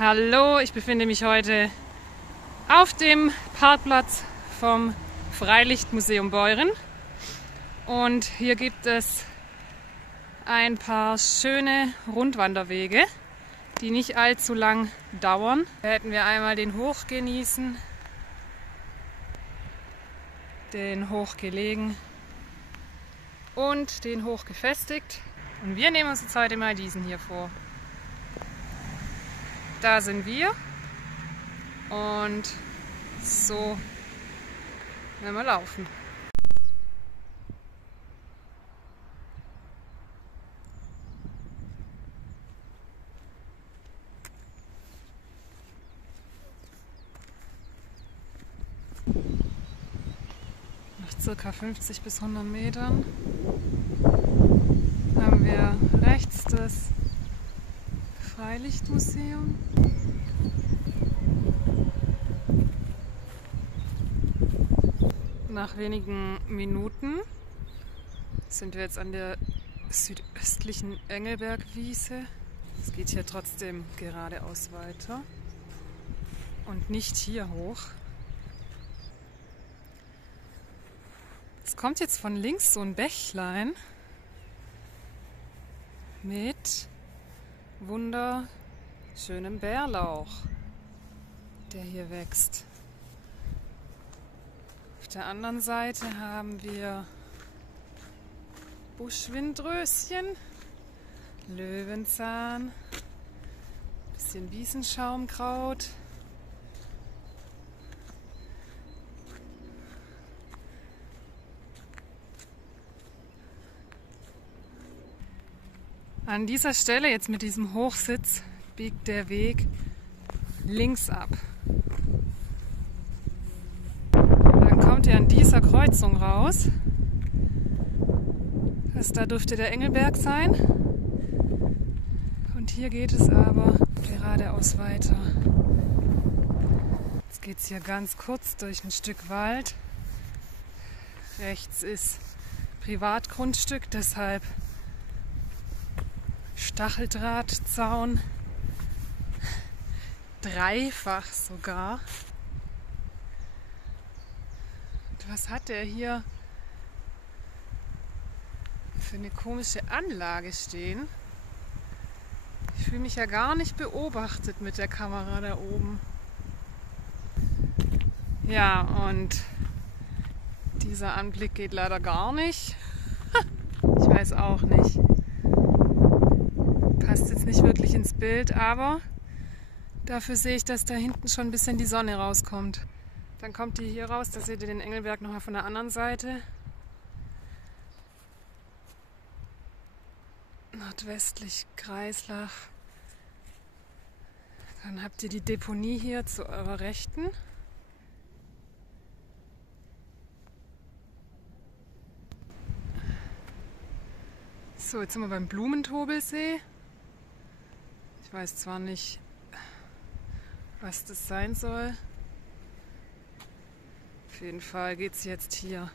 Hallo, ich befinde mich heute auf dem Parkplatz vom Freilichtmuseum Beuren und hier gibt es ein paar schöne Rundwanderwege, die nicht allzu lang dauern. Da hätten wir einmal den Hoch genießen, den Hoch gelegen und den Hoch gefestigt. Und wir nehmen uns jetzt heute mal diesen hier vor. Da sind wir und so werden wir laufen. Nach ca. 50 bis 100 Metern haben wir rechts das Freilichtmuseum. Nach wenigen Minuten sind wir jetzt an der südöstlichen Engelbergwiese. Es geht hier trotzdem geradeaus weiter und nicht hier hoch. Es kommt jetzt von links so ein Bächlein mit wunderschönem Bärlauch, der hier wächst. Auf der anderen Seite haben wir Buschwindröschen, Löwenzahn, bisschen Wiesenschaumkraut. An dieser Stelle, jetzt mit diesem Hochsitz, biegt der Weg links ab. Dann kommt ihr an dieser Kreuzung raus. Da dürfte der Engelberg sein. Und hier geht es aber geradeaus weiter. Jetzt geht es hier ganz kurz durch ein Stück Wald. Rechts ist Privatgrundstück, deshalb Stacheldrahtzaun, dreifach sogar. Und was hat der hier für eine komische Anlage stehen? Ich fühle mich ja gar nicht beobachtet mit der Kamera da oben. Ja, und dieser Anblick geht leider gar nicht. Ich weiß auch nicht. Passt jetzt nicht wirklich ins Bild, aber dafür sehe ich, dass da hinten schon ein bisschen die Sonne rauskommt. Dann kommt die hier raus, da seht ihr den Engelberg nochmal von der anderen Seite. Nordwestlich Kreislach. Dann habt ihr die Deponie hier zu eurer Rechten. So, jetzt sind wir beim Blumentobelsee. Ich weiß zwar nicht, was das sein soll. Auf jeden Fall geht es jetzt hier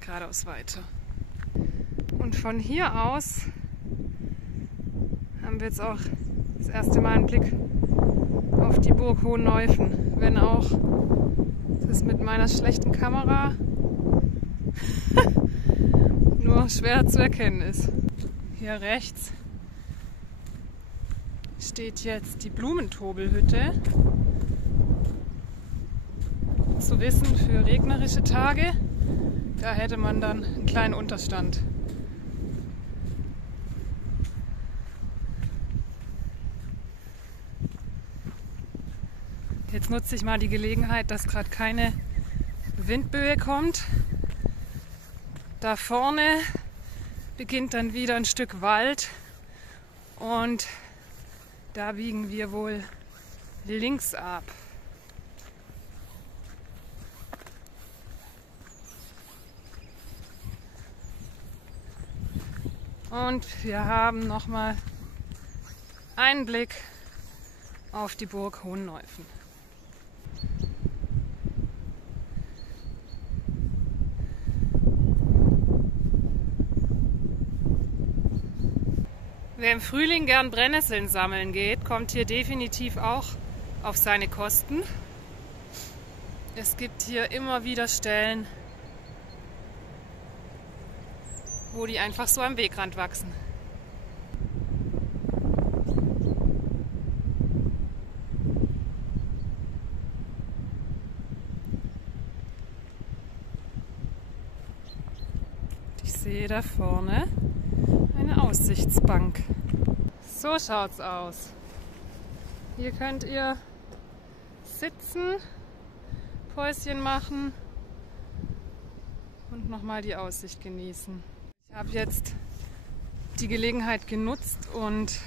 geradeaus weiter. Und von hier aus haben wir jetzt auch das erste Mal einen Blick auf die Burg Hohenneuffen. Wenn auch das mit meiner schlechten Kamera nur schwer zu erkennen ist. Hier rechts steht jetzt die Blumentobelhütte. Gut zu wissen für regnerische Tage, da hätte man dann einen kleinen Unterstand. Jetzt nutze ich mal die Gelegenheit, dass gerade keine Windböe kommt. Da vorne beginnt dann wieder ein Stück Wald und da biegen wir wohl links ab. Und wir haben nochmal einen Blick auf die Burg Hohenneuffen. Wer im Frühling gern Brennnesseln sammeln geht, kommt hier definitiv auch auf seine Kosten. Es gibt hier immer wieder Stellen, wo die einfach so am Wegrand wachsen. Ich sehe da vorne eine Aussichtsbank. So schaut's aus. Hier könnt ihr sitzen, Päuschen machen und nochmal die Aussicht genießen. Ich habe jetzt die Gelegenheit genutzt und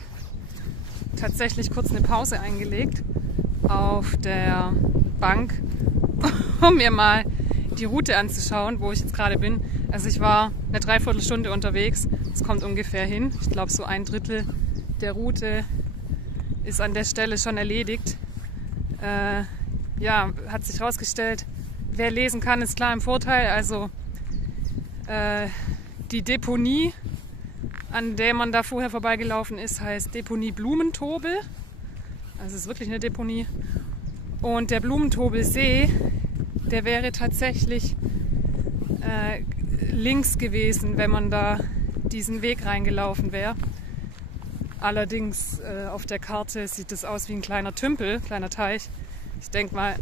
tatsächlich kurz eine Pause eingelegt auf der Bank, um mir mal die Route anzuschauen, wo ich jetzt gerade bin. Also ich war eine Dreiviertelstunde unterwegs, es kommt ungefähr hin. Ich glaube, so 1/3 der Route ist an der Stelle schon erledigt. Ja, hat sich herausgestellt, wer lesen kann, ist klar im Vorteil. Also die Deponie, an der man da vorher vorbeigelaufen ist, heißt Deponie Blumentobel. Also es ist wirklich eine Deponie. Und der Blumentobelsee, der wäre tatsächlich links gewesen, wenn man da diesen Weg reingelaufen wäre. Allerdings auf der Karte sieht es aus wie ein kleiner Tümpel, kleiner Teich. Ich denke mal,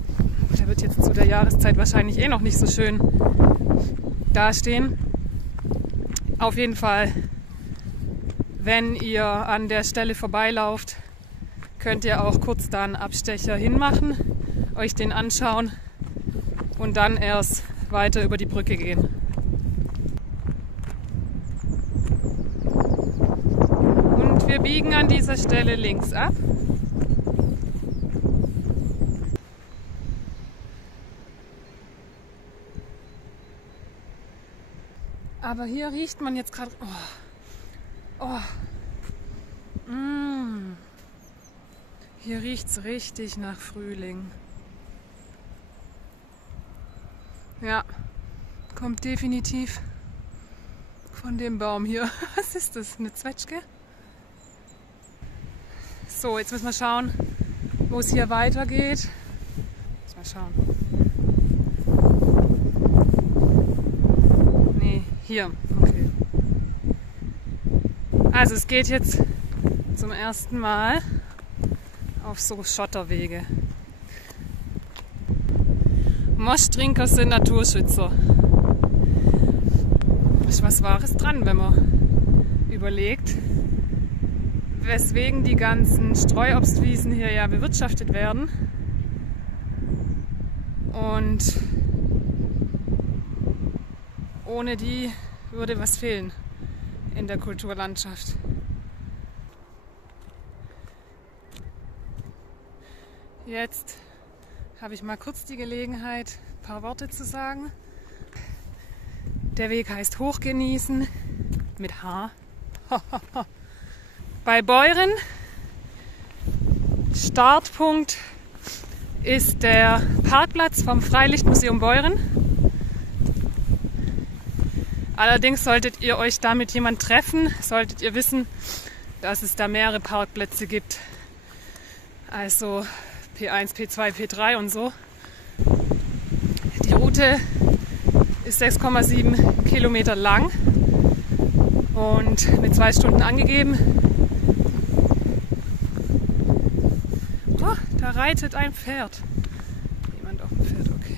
der wird jetzt zu der Jahreszeit wahrscheinlich eh noch nicht so schön dastehen. Auf jeden Fall, wenn ihr an der Stelle vorbeilauft, könnt ihr auch kurz da einen Abstecher hinmachen, euch den anschauen und dann erst weiter über die Brücke gehen. Und wir biegen an dieser Stelle links ab. Aber hier riecht man jetzt gerade... Hier riecht es richtig nach Frühling. Ja, kommt definitiv von dem Baum hier. Was ist das? Eine Zwetschge? So, jetzt müssen wir schauen, wo es hier weitergeht. Mal schauen. Nee, hier. Okay. Also es geht jetzt zum ersten Mal auf so Schotterwege. Moschtrinker sind Naturschützer. Ist was Wahres dran, wenn man überlegt, weswegen die ganzen Streuobstwiesen hier ja bewirtschaftet werden. Und ohne die würde was fehlen in der Kulturlandschaft. Jetzt habe ich mal kurz die Gelegenheit, ein paar Worte zu sagen. Der Weg heißt Hochgenießen mit H. Bei Beuren. Startpunkt ist der Parkplatz vom Freilichtmuseum Beuren. Allerdings solltet ihr euch da mit jemand treffen, solltet ihr wissen, dass es da mehrere Parkplätze gibt. Also P1, P2, P3 und so. Die Route ist 6,7 Kilometer lang und mit 2 Stunden angegeben. Oh, da reitet ein Pferd. Jemand auf dem Pferd, okay.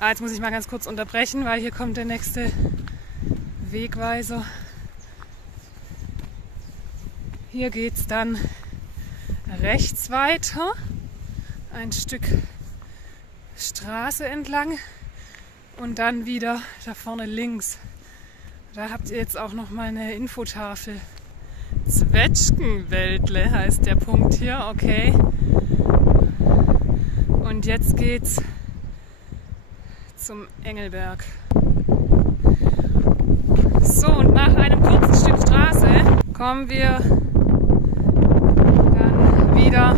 Jetzt muss ich mal ganz kurz unterbrechen, weil hier kommt der nächste Wegweiser. Hier geht es dann rechts weiter, ein Stück Straße entlang und dann wieder da vorne links. Da habt ihr jetzt auch noch mal eine Infotafel. Zwetschgenwäldle heißt der Punkt hier, okay. Und jetzt geht's zum Engelberg. So, und nach einem kurzen Stück Straße kommen wir dann wieder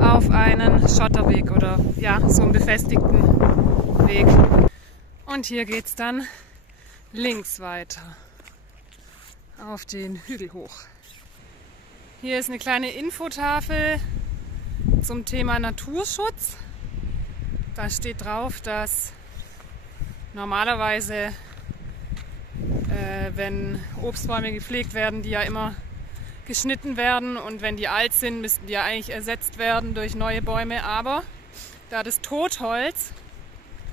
auf einen Schotterweg oder ja, so einen befestigten Weg. Und hier geht's dann links weiter. auf den Hügel hoch. Hier ist eine kleine Infotafel zum Thema Naturschutz. Da steht drauf, dass normalerweise, wenn Obstbäume gepflegt werden, die ja immer geschnitten werden, und wenn die alt sind, müssten die ja eigentlich ersetzt werden durch neue Bäume. Aber da das Totholz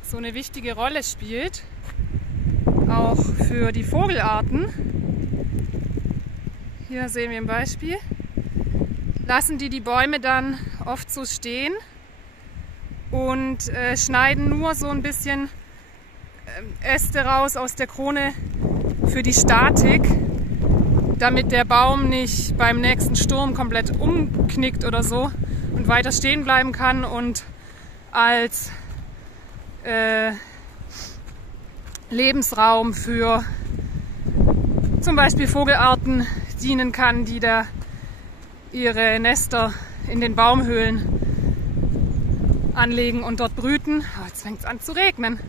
so eine wichtige Rolle spielt, auch für die Vogelarten, hier sehen wir ein Beispiel, lassen die Bäume dann oft so stehen und schneiden nur so ein bisschen Äste raus aus der Krone für die Statik, damit der Baum nicht beim nächsten Sturm komplett umknickt oder so und weiter stehen bleiben kann und als Lebensraum für zum Beispiel Vogelarten dienen kann, die da ihre Nester in den Baumhöhlen anlegen und dort brüten. Oh, jetzt fängt es an zu regnen.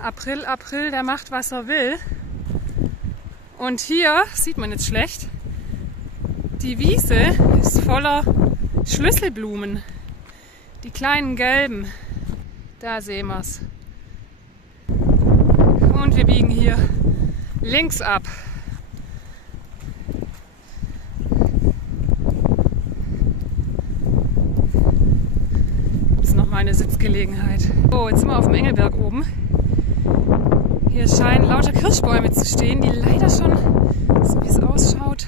April, der macht, was er will. Und hier sieht man jetzt schlecht, die Wiese ist voller Schlüsselblumen. Die kleinen gelben, da sehen wir es. Und wir biegen hier links ab. Jetzt noch mal eine Sitzgelegenheit. So, jetzt sind wir auf dem Engelberg oben. Hier scheinen lauter Kirschbäume zu stehen, die leider schon, so wie es ausschaut,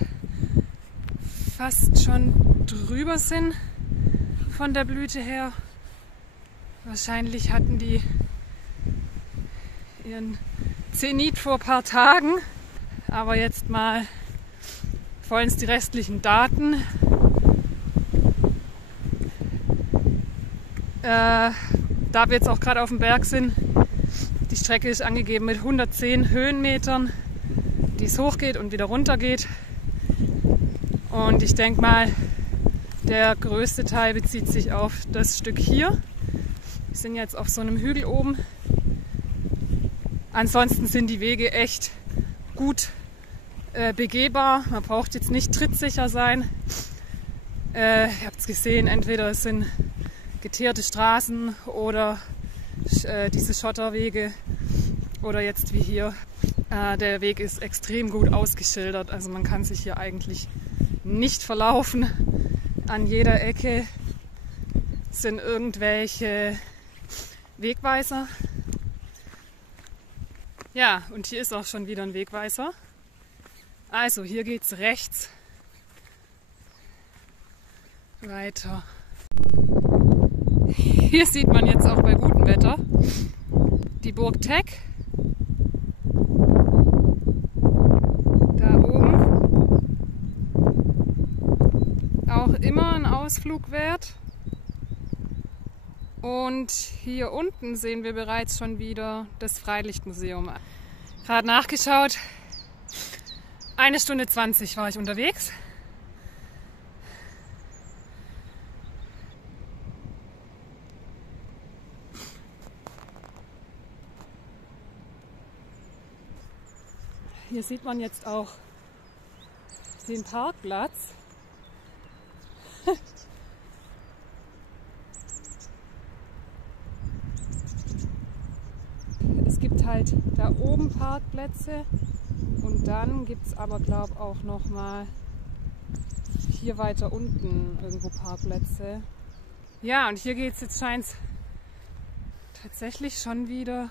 fast schon drüber sind von der Blüte her. Wahrscheinlich hatten die ihren Zenit vor ein paar Tagen, aber jetzt mal vollends die restlichen Daten. Da wir jetzt auch gerade auf dem Berg sind, die Strecke ist angegeben mit 110 Höhenmetern, die es hochgeht und wieder runter geht. Und ich denke mal, der größte Teil bezieht sich auf das Stück hier. Wir sind jetzt auf so einem Hügel oben. Ansonsten sind die Wege echt gut begehbar. Man braucht jetzt nicht trittsicher sein. Ihr habt es gesehen, entweder es sind geteerte Straßen oder diese Schotterwege oder jetzt wie hier. Der Weg ist extrem gut ausgeschildert, also man kann sich hier eigentlich nicht verlaufen. An jeder Ecke sind irgendwelche Wegweiser. Ja, und hier ist auch schon wieder ein Wegweiser. Also hier geht's rechts weiter. Hier sieht man jetzt auch bei gutem Wetter die Burg Teck. Da oben. Auch immer ein Ausflug wert. Und hier unten sehen wir bereits schon wieder das Freilichtmuseum. Gerade nachgeschaut. 1 Stunde 20 war ich unterwegs. Hier sieht man jetzt auch den Parkplatz. Es gibt halt da oben Parkplätze und dann gibt es aber, glaube ich, auch noch mal hier weiter unten irgendwo Parkplätze. Ja, und hier geht es jetzt, scheint es tatsächlich schon wieder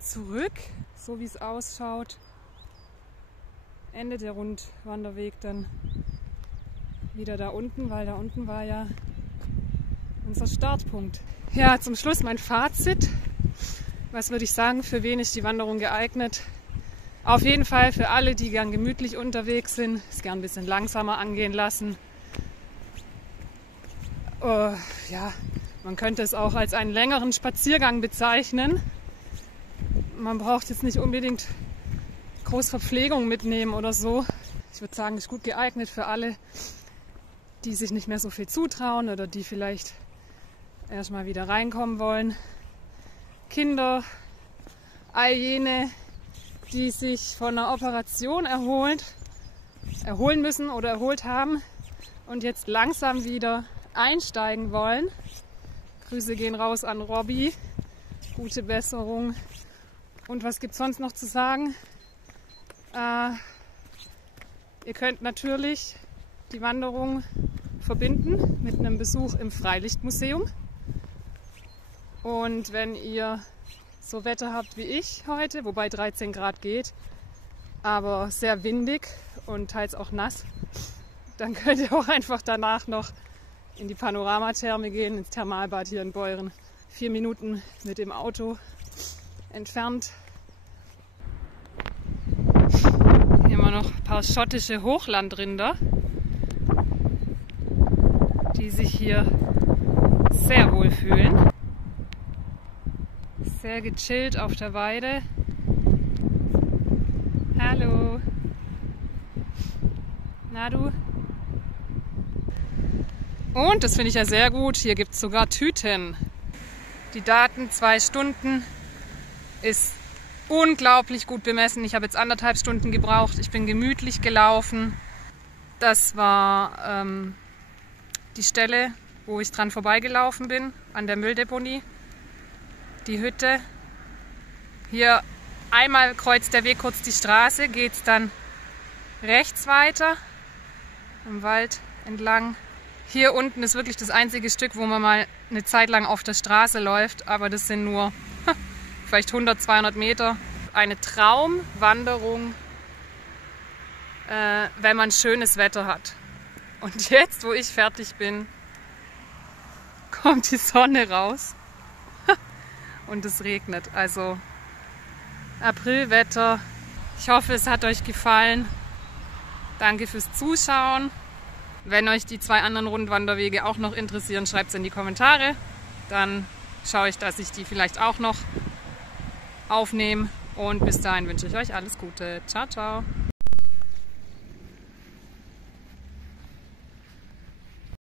zurück, so wie es ausschaut. Endet der Rundwanderweg dann wieder da unten, weil da unten war ja unser Startpunkt. Ja, zum Schluss mein Fazit. Was würde ich sagen, für wen ist die Wanderung geeignet? Auf jeden Fall für alle, die gern gemütlich unterwegs sind, es gern ein bisschen langsamer angehen lassen. Ja, man könnte es auch als einen längeren Spaziergang bezeichnen. Man braucht jetzt nicht unbedingt groß Verpflegung mitnehmen oder so. Ich würde sagen, ist gut geeignet für alle, die sich nicht mehr so viel zutrauen oder die vielleicht erstmal wieder reinkommen wollen. Kinder, all jene, die sich von einer Operation erholen müssen oder erholt haben und jetzt langsam wieder einsteigen wollen. Grüße gehen raus an Robby. Gute Besserung. Und was gibt es sonst noch zu sagen? Ihr könnt natürlich die Wanderung verbinden mit einem Besuch im Freilichtmuseum. Und wenn ihr so Wetter habt wie ich heute, wobei 13 Grad geht, aber sehr windig und teils auch nass, dann könnt ihr auch einfach danach noch in die Panoramatherme gehen, ins Thermalbad hier in Beuren. 4 Minuten mit dem Auto entfernt. Hier haben wir noch ein paar schottische Hochlandrinder, die sich hier sehr wohl fühlen. Sehr gechillt auf der Weide. Hallo. Na du? Und, das finde ich ja sehr gut, hier gibt es sogar Tüten. Die Daten 2 Stunden ist unglaublich gut bemessen. Ich habe jetzt 1,5 Stunden gebraucht. Ich bin gemütlich gelaufen. Das war die Stelle, wo ich dran vorbeigelaufen bin, an der Mülldeponie. Die Hütte. Hier einmal kreuzt der Weg kurz die Straße, geht es dann rechts weiter, im Wald entlang. Hier unten ist wirklich das einzige Stück, wo man mal eine Zeit lang auf der Straße läuft, aber das sind nur vielleicht 100, 200 Meter. Eine Traumwanderung, wenn man schönes Wetter hat. Und jetzt, wo ich fertig bin, kommt die Sonne raus. Und es regnet, also Aprilwetter. Ich hoffe, es hat euch gefallen. Danke fürs Zuschauen. Wenn euch die 2 anderen Rundwanderwege auch noch interessieren, schreibt es in die Kommentare. Dann schaue ich, dass ich die vielleicht auch noch aufnehme. Und bis dahin wünsche ich euch alles Gute. Ciao, ciao.